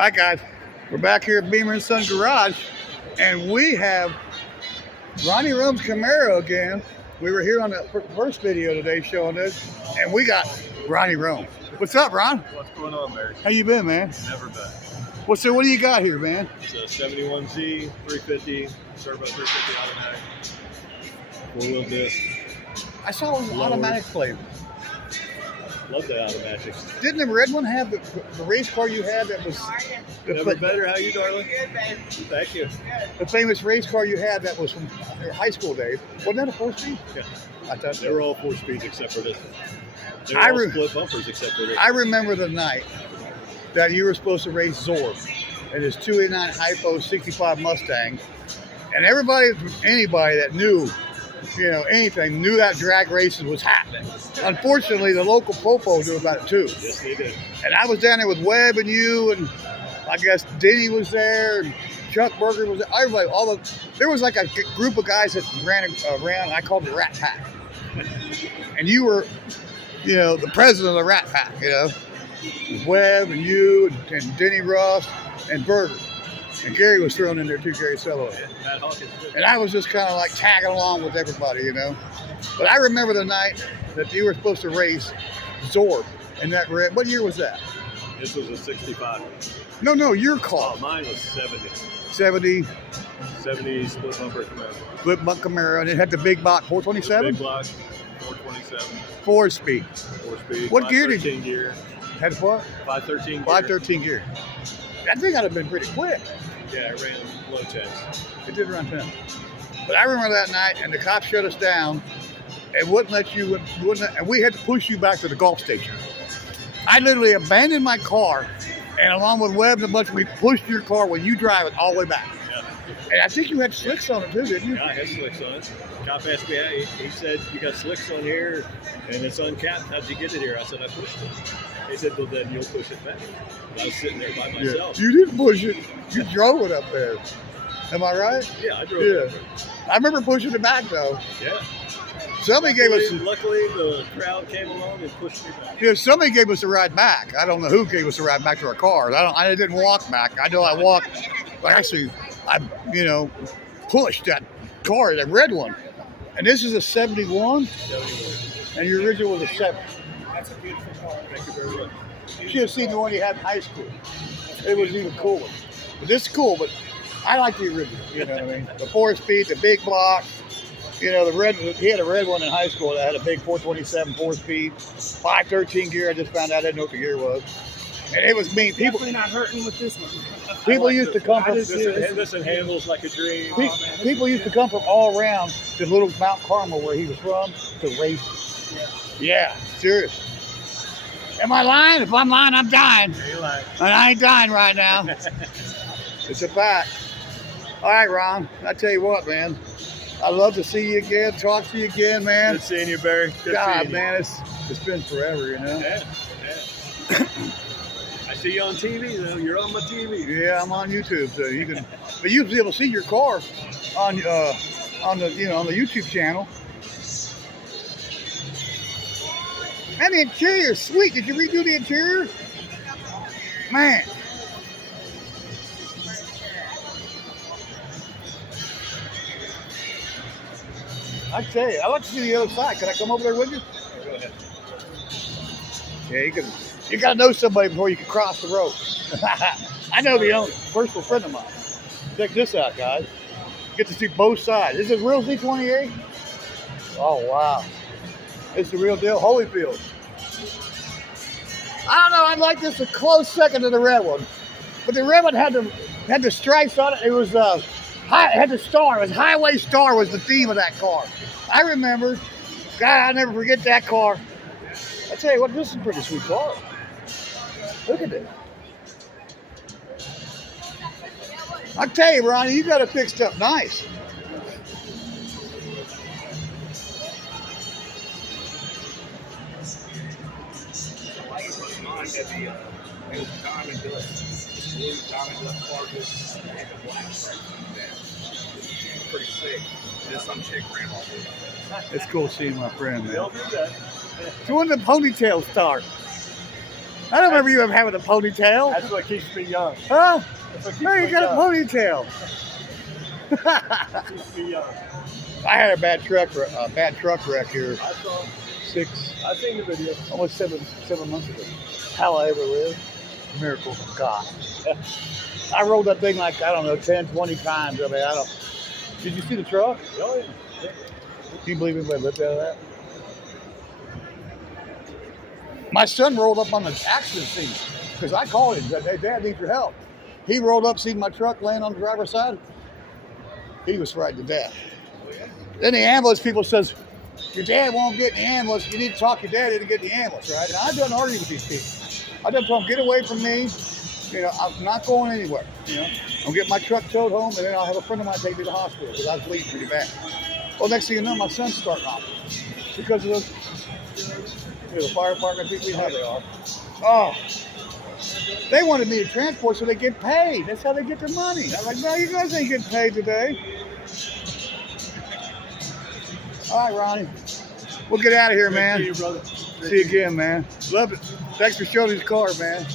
Hi guys, we're back here at Beamer & Son Garage, and we have Ronnie Roehm's Camaro again. We were here on the first video today showing this, and we got Ronnie Roehm. What's up, Ron? What's going on, Barry? How you been, man? Never been. What do you got here, man? It's a 71Z, 350, Turbo 350 automatic, 4-wheel disc. I saw it was an automatic flavor. Love the automatics. Didn't the red one have the race car you had that was... Never better. How you, darling? Thank you. The famous race car you had that was from your high school days. Wasn't that a 4-speed? Yeah. I thought they were all 4 speeds except for this one. They were all split bumpers except for this. I remember the night that you were supposed to race Zorb in his 289 Hypo 65 Mustang, and anybody that knew, anything, knew that drag racing was happening. Unfortunately, the local popos knew about it too. Yes, they did. And I was down there with Webb and you, and I guess Denny was there, and Chuck Berger was there. Everybody, there was like a group of guys that ran around. I called it Rat Pack, and you were, the president of the Rat Pack. Webb and you and Denny Russ and Berger. And Gary was thrown in there too, Gary Sello. And I was just kind of like tagging along with everybody, But I remember the night that you were supposed to race Zorb in that red. What year was that? This was a 65. No, your car. Oh, mine was 70. 70 split bumper Camaro. Split bumper Camaro, and it had the big block 427? Big block, 427. 4-speed. 4-speed. What gear did you? Gear. Had what? 513 gear. 513 gear. That thing ought to have been pretty quick. Yeah, it ran low 10s. It did run 10. But I remember that night, and the cops shut us down and wouldn't let you, and we had to push you back to the Gulf station. I literally abandoned my car, and along with Webb and a bunch, we pushed your car when you drive it all the way back. Yeah. And I think you had slicks on it too, didn't you? Yeah, I had slicks on it. Cop asked me, he said, you got slicks on here, and it's uncapped. How'd you get it here? I said, I pushed it. He said, well, then you'll push it back. I was sitting there by myself. Yeah. You didn't push it. You drove it up there. Am I right? Yeah, I drove it up there. I remember pushing it back, though. Yeah. Somebody gave us... Luckily, the crowd came along and pushed me back. Yeah, somebody gave us a ride back. I don't know who gave us a ride back to our cars. I didn't walk back. I know I walked... Actually, I pushed that car, that red one. And this is a 71? 71. And your original was a 7. That's a beautiful car. Thank you very much. You should have seen the one you had in high school. It was even cooler. But this is cool, but I like the original, you know what I mean? The 4-speed, the big block. The red, he had a red one in high school that had a big 427 4-speed, 513 gear. I just found out I didn't know what the gear was. And it was mean. People definitely not hurting with this one. People used to come from... This handles like a dream. People used to come from all around to little Mount Carmel, where he was from, to race. Yeah, serious. Am I lying? If I'm lying, I'm dying. Yeah, you're lying. And I ain't dying right now. It's a fact. All right, Ron. I tell you what, man. I'd love to see you again, talk to you again, man. Good seeing you, Barry. Good God, seeing you. man, it's been forever, Yeah. I see you on TV, though. You're on my TV. Yeah, I'm on YouTube, so you can. But you'll be able to see your car on the on the YouTube channel. And the interior is sweet. Did you redo the interior? Man. I tell you, I'd like to see the other side. Can I come over there with you? Go ahead. Yeah, you gotta know somebody before you can cross the road. I know the personal friend of mine. Check this out, guys. Get to see both sides. This is real Z28? Oh, wow. It's the real deal. Holyfield. I don't know. I like this a close second to the red one. But the red one had the stripes on it. It was it had the star. It was Highway Star was the theme of that car. I remember. God, I'll never forget that car. I tell you what, this is a pretty sweet car. Look at it. I tell you, Ronnie, you got it fixed up nice. Pretty sick. Just some chick ran all over. It's cool seeing my friend, man. They'll do that. So when the ponytail start? I don't remember you ever having a ponytail. That's what keeps me young. Huh? That's what keeps Hey, you me got a young. ponytail. Keeps me young. I had a bad truck wreck here I saw. I seen the video. almost seven months ago. How I ever lived, miracle from God. I rolled that thing like, I don't know, 10, 20 times. I mean, I don't. Did you see the truck? Oh, yeah. Can you believe anybody lived out of that? My son rolled up on the accident scene because I called him. Said, "Hey, Dad, need your help." He rolled up, seen my truck laying on the driver's side. He was frightened to death. Then the ambulance people says, "Your dad won't get in the ambulance. You need to talk your dad into getting the ambulance, right?" And I done argue with these people. I done told them, "Get away from me. You know, I'm not going anywhere. You know, I'll get my truck towed home, and then I'll have a friend of mine take me to the hospital because I was bleeding pretty bad." Well, next thing you know, my son's starting off because of the fire department people. You know how they are. Oh, they wanted me to transport so they get paid. That's how they get their money. I'm like, no, you guys ain't getting paid today. All right, Ronnie. We'll get out of here, man. See you, brother. See you again, man. Love it. Thanks for showing this car, man.